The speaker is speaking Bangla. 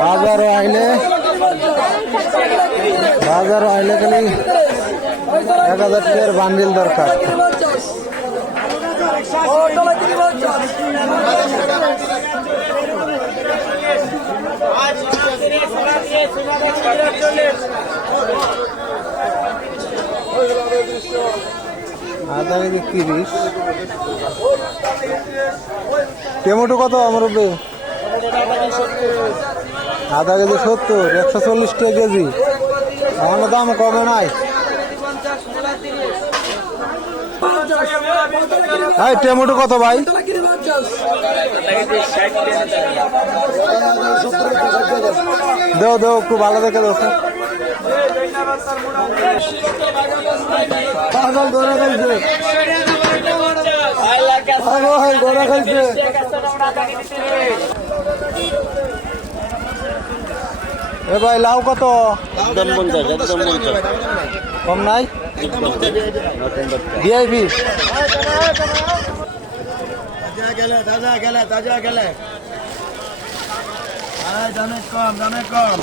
বাজারও আইলে খালি 1000 টাকার বান্ডিল দরকার। আধা কেজি 30। টমেটো কত আমার? আধা কেজি 70, 140 টাকা কেজি। এখনো দাম কমে নাই। এই টমেটো কত ভাই? দেও দেও একটু ভালো দেখে দেও। পাগল গোড়া খাইছে, গোড়া খাইছে। এ ভাই লাউ কত? একদম 50, একদম 50। কম নাই? ভিআইপি তাজা গেলে দামে কম।